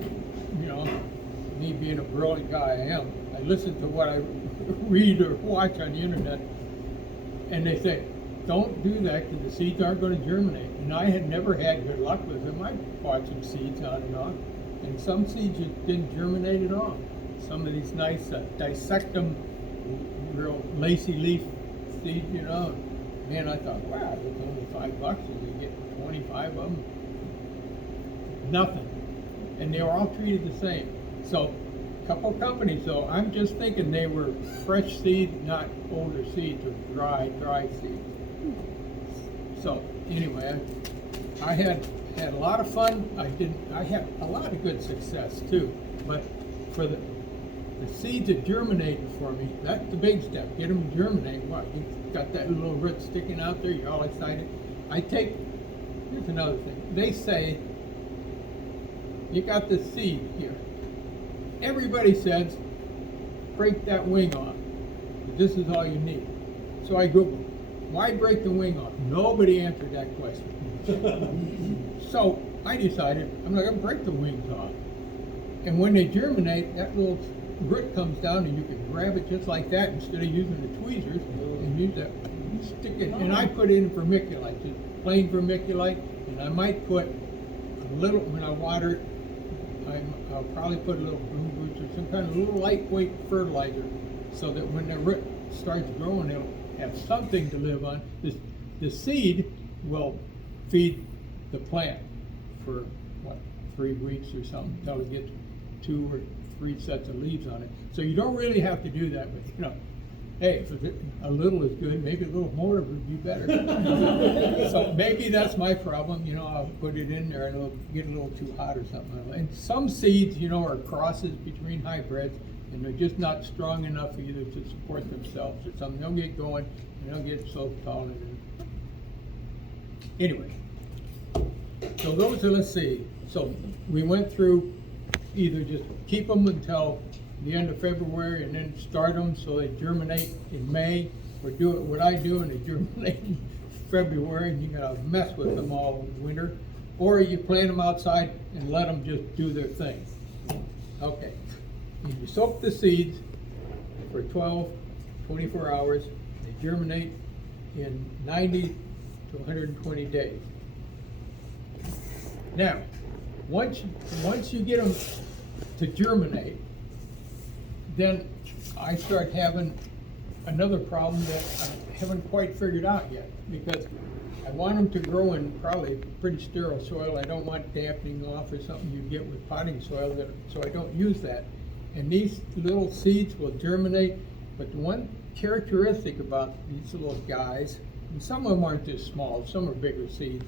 know, me being a brilliant guy I am, I listen to what I read or watch on the internet, and they say, don't do that because the seeds aren't going to germinate. And I had never had good luck with them. I bought some seeds on and off, and some seeds just didn't germinate at all. Some of these nice dissectum, real lacy leaf seeds, you know. Man, I thought, wow, it's only $5 and you get 25 of them. Nothing. And they were all treated the same. So, a couple companies though, I'm just thinking they were fresh seeds, not older seeds or dry seeds. So, anyway, I had a lot of fun. I had a lot of good success too. But for the seeds that germinated for me, that's the big step. Get them to germinate. What? You got that little root sticking out there, you're all excited. Here's another thing. They say, you got the seed here. Everybody says, break that wing off. This is all you need. So I Googled, why break the wing off? Nobody answered that question. So I decided, I'm not gonna break the wings off. And when they germinate, that little root comes down and you can grab it just like that instead of using the tweezers and use that, stick it, and I put it in vermiculite, just plain vermiculite, and I might put a little, when I water it, I'll probably put a little Boom Boots or some kind of little lightweight fertilizer so that when the root starts growing, it'll have something to live on. The seed will feed the plant for, 3 weeks or something until it gets 2 or 3 sets of leaves on it. So you don't really have to do that, but hey, if a little is good, maybe a little more would be better. So maybe that's my problem, I'll put it in there and it'll get a little too hot or something. And some seeds, are crosses between hybrids, and they're just not strong enough either to support themselves or something. They'll get going and they'll get so tall. Anyway, so those are, let's see. So we went through either just keep them until the end of February and then start them so they germinate in May, or do it what I do and they germinate in February and you gotta mess with them all winter, or you plant them outside and let them just do their thing. Okay, and you soak the seeds for 24 hours, they germinate in 90 to 120 days. Now, once you get them to germinate, then I start having another problem that I haven't quite figured out yet, because I want them to grow in probably pretty sterile soil. I don't want dampening off or something you get with potting soil, so I don't use that. And these little seeds will germinate, but the one characteristic about these little guys, and some of them aren't this small, some are bigger seeds,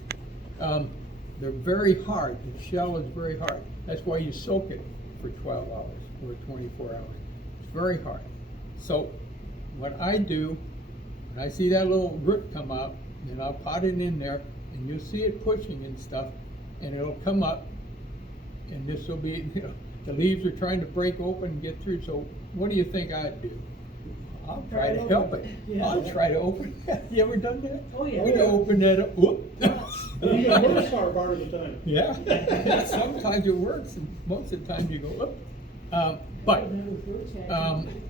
they're very hard. The shell is very hard. That's why you soak it for 12 hours or 24 hours. It's very hard. So what I do, when I see that little root come out, then I'll pot it in there, and you'll see it pushing and stuff, and it'll come up, and this will be, the leaves are trying to break open and get through. So what do you think I'd do? I'll try to help it. Yeah. I'll try to open it. You ever done that? Oh, yeah. You open that up. Whoop. You get a worse part of the time. Yeah. Sometimes it works, and most of the time you go, whoop.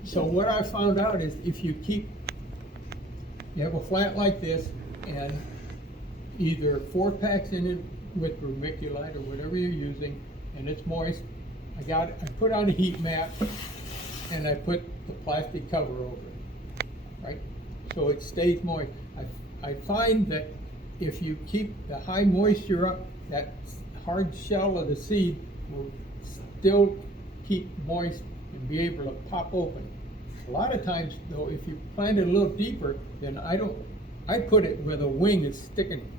So what I found out is if you have a flat like this and either 4 packs in it with vermiculite or whatever you're using, and it's moist, I put on a heat mat and I put the plastic cover over it, right? So it stays moist. I find that if you keep the high moisture up, that hard shell of the seed will still keep moist and be able to pop open. A lot of times though, if you plant it a little deeper, then I put it where the wing is sticking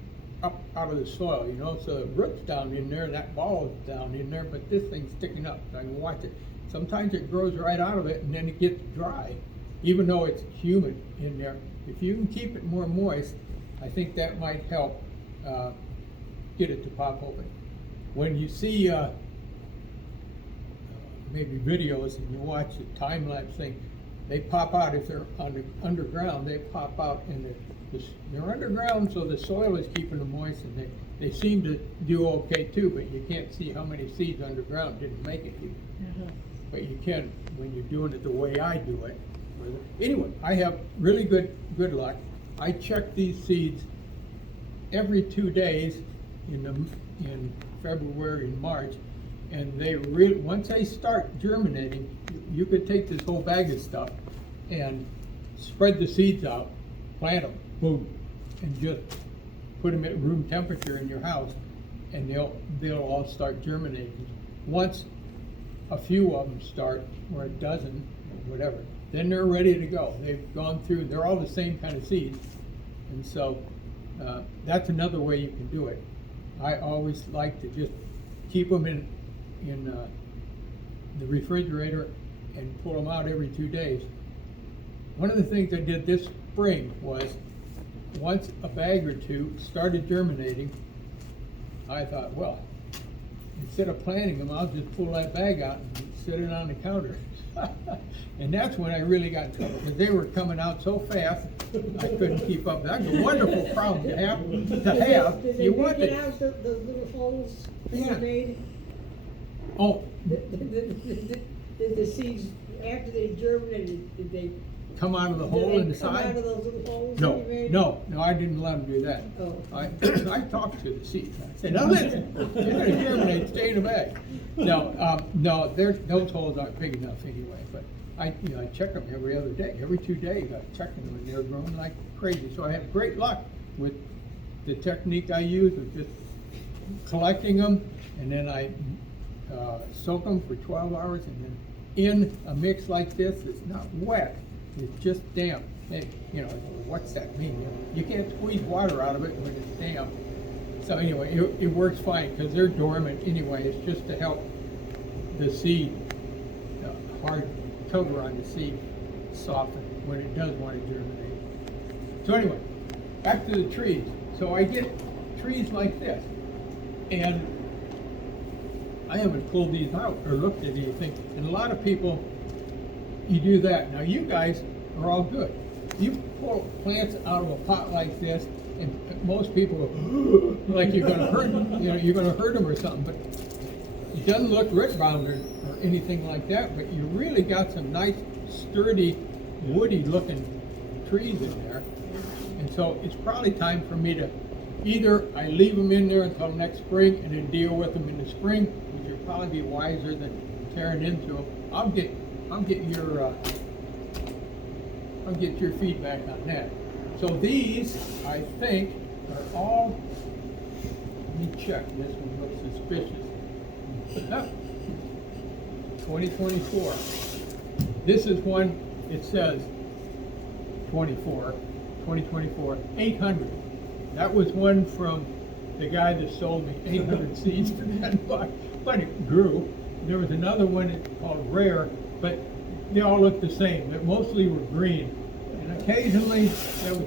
up out of the soil, so the root's down in there, that ball is down in there, but this thing's sticking up, so I can watch it. Sometimes it grows right out of it and then it gets dry, even though it's humid in there. If you can keep it more moist, I think that might help get it to pop open. When you see maybe videos and you watch the time-lapse thing, they pop out. If they're underground, they pop out and they're underground, so the soil is keeping them moist, and they seem to do okay too, but you can't see how many seeds underground didn't make it. But you can when you're doing it the way I do it. Anyway, I have really good luck. I check these seeds every 2 days in February and March, and they really, once they start germinating, you could take this whole bag of stuff and spread the seeds out, plant them, boom, and just put them at room temperature in your house, and they'll all start germinating. Once a few of them start, or a dozen, or whatever, then they're ready to go. They've gone through, they're all the same kind of seeds, and so that's another way you can do it. I always like to just keep them in the refrigerator and pull them out every 2 days. One of the things I did this spring was, once a bag or two started germinating, I thought, well, instead of planting them, I'll just pull that bag out and sit it on the counter. And that's when I really got in trouble, because they were coming out so fast, I couldn't keep up. That's a wonderful problem to have. Did they You break want it it. out, the little holes that you Yeah. made? Oh, Did the seeds, after they germinated, did they? come out of the hole in the Come out side? of those little holes that No, you made? no, I didn't let them do that. Oh. I talked to the seeds. I said, now listen, you're gonna germinate, stay in the bag. No, those holes aren't big enough anyway, but I check them every other day, every 2 days, I'm checking them, and they're growing like crazy. So I have great luck with the technique I use of just collecting them, and then I soak them for 12 hours, and then in a mix like this, it's not wet, it's just damp. Hey, what's that mean? You can't squeeze water out of it when it's damp. So anyway, it works fine, because they're dormant anyway. It's just to help the seed, the hard cover on the seed, soften when it does want to germinate. So anyway, back to the trees. So I get trees like this, and I haven't pulled these out or looked at anything. And a lot of people, you do that. Now you guys are all good. You pull plants out of a pot like this, and most people go, like you're gonna hurt them, you're gonna hurt them or something, but it doesn't look root bound or anything like that, but you really got some nice, sturdy, woody looking trees in there. And so it's probably time for me to, either I leave them in there until next spring and then deal with them in the spring, which would probably be wiser than tearing into them. I'll get your feedback on that. So these, I think, are all, let me check, this one looks suspicious. 2024. This is one, it says 2024, 800. That was one from the guy that sold me 800 seeds for $10, but it grew. There was another one called Rare, but they all looked the same. They mostly were green. And occasionally, there was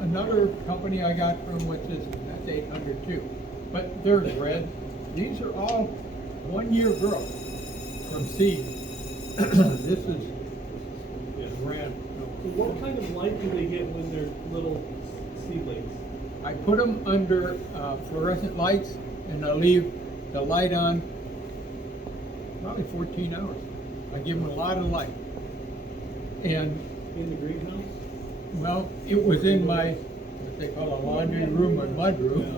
another company I got from, what's this, that's 800 too. But they're red. These are all 1 year growth from seed. This is brand. What kind of light do they get when they're little seedlings? I put them under fluorescent lights, and I leave the light on probably 14 hours. I give them a lot of light. And In the greenhouse? well, it was in my, what they call a laundry room or mud room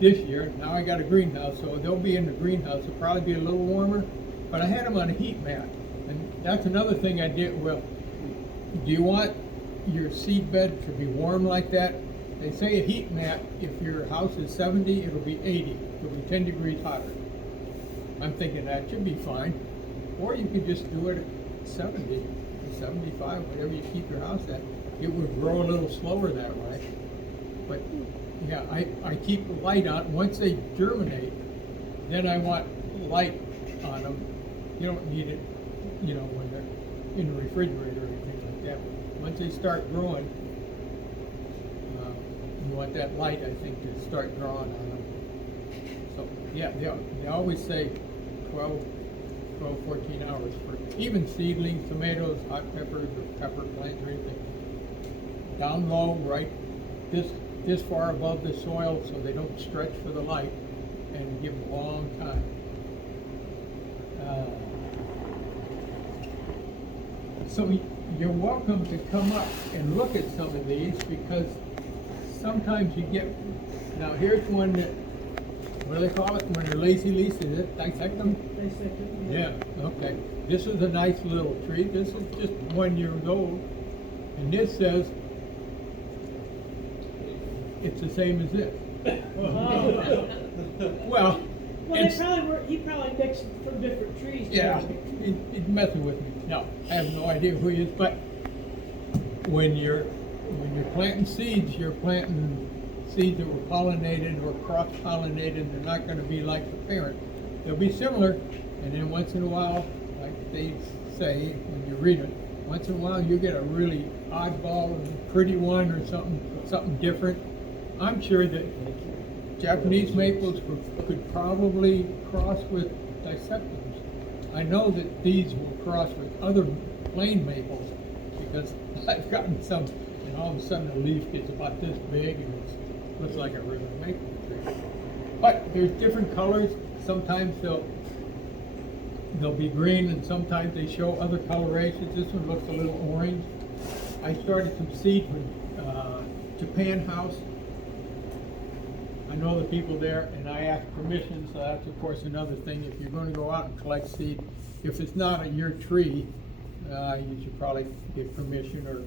this year. Now I got a greenhouse, so they'll be in the greenhouse. It'll probably be a little warmer, but I had them on a heat mat. And that's another thing I did. Well, do you want your seed bed to be warm like that? They say a heat mat, if your house is 70, it'll be 80. It'll be 10 degrees hotter. I'm thinking that should be fine. Or you could just do it at 70, 75, whatever you keep your house at. It would grow a little slower that way. But yeah, I keep the light on. Once they germinate, then I want light on them. You don't need it, when they're in the refrigerator or anything like that. Once they start growing, you want that light, I think, to start drawing on them. So yeah, they always say 12, 14 hours for even seedlings, tomatoes, hot peppers, or pepper plants or anything. Down low, right, this this far above the soil so they don't stretch for the light and give them a long time. So you're welcome to come up and look at some of these because sometimes you get, now here's one that, what do they call it, when they're lazy leaves, is it dissect them? Dissect it. Yeah, okay. This is a nice little tree. This is just 1 year old. And this says, it's the same as this. Well, Well, they probably were, he probably mixed from different trees. yeah, he's messing with me. No, I have no idea who he is, but when you're planting seeds, you're planting seeds that were pollinated or cross-pollinated. They're not gonna be like the parent. They'll be similar, and then once in a while, like they say when you read it, once in a while you get a really oddball, pretty one or something different. I'm sure that Japanese maples could probably cross with dissectums. I know that these will cross with other plain maples because I've gotten some, and all of a sudden the leaf gets about this big and it looks like a regular maple tree. But there's different colors. Sometimes they'll be green and sometimes they show other colorations. This one looks a little orange. I started some seed from Japan House. I know the people there, and I asked permission, so that's of course another thing. If you're going to go out and collect seed, if it's not your tree, you should probably get permission or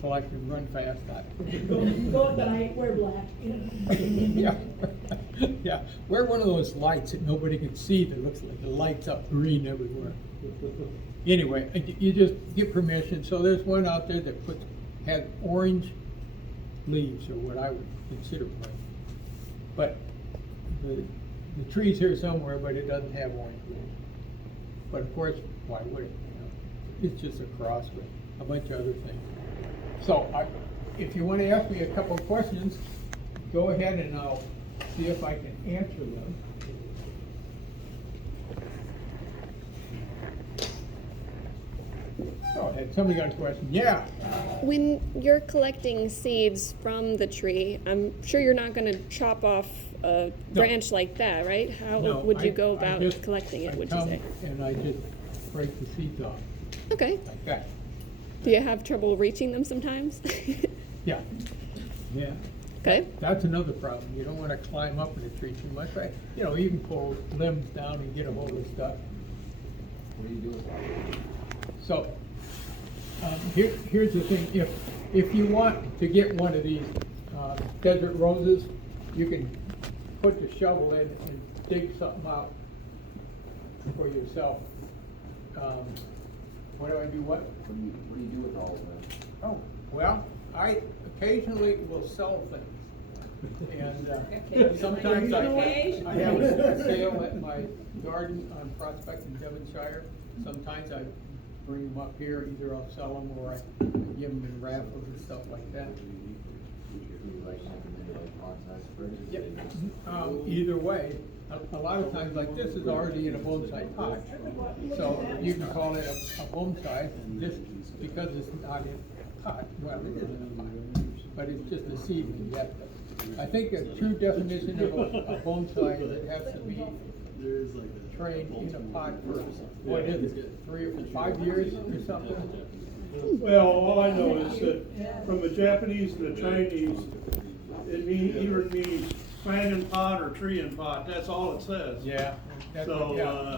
collect and run fast. Go at night, wear black. Yeah, yeah. Wear one of those lights that nobody can see that looks like it lights up green everywhere. Anyway, you just get permission. So there's one out there that has orange leaves, or what I would consider orange. But the tree's here somewhere, but it doesn't have orange leaves. But of course, why would it? It's just a cross with a bunch of other things. So if you want to ask me a couple of questions, go ahead and I'll see if I can answer them. Go ahead. Somebody got a question? Yeah. When you're collecting seeds from the tree, I'm sure you're not going to chop off a branch like that, right? How No, would you I go about just- collecting it, I would you come say? And I just break the seeds off, Okay. like that. Do you have trouble reaching them sometimes? Yeah. Yeah. Okay. That's another problem. You don't want to climb up in a tree too much, right? You know, you can pull limbs down and get a hold of stuff. What do you do with that? So, here's the thing. If you want to get one of these desert roses, you can put the shovel in and dig something out for yourself. What do I do? What What do you do with all of that? Oh, well, I occasionally will sell things. And sometimes I have a sale at my garden on Prospect in Devonshire. Sometimes I bring them up here, either I'll sell them or I give them in raffles and stuff like that. Yep. Either way, a lot of times, like this is already in a bonsai pot, so you can call it a bonsai. This, because it's not in a pot, well, it is in a pot, but it's just a seedling yet. I think a true definition of a bonsai is it has to be trained in a pot for, what is it, 3 or 5 years or something? Well, all I know is that from the Japanese to the Chinese, it either means plant in pot or tree in pot. That's all it says. Yeah. So,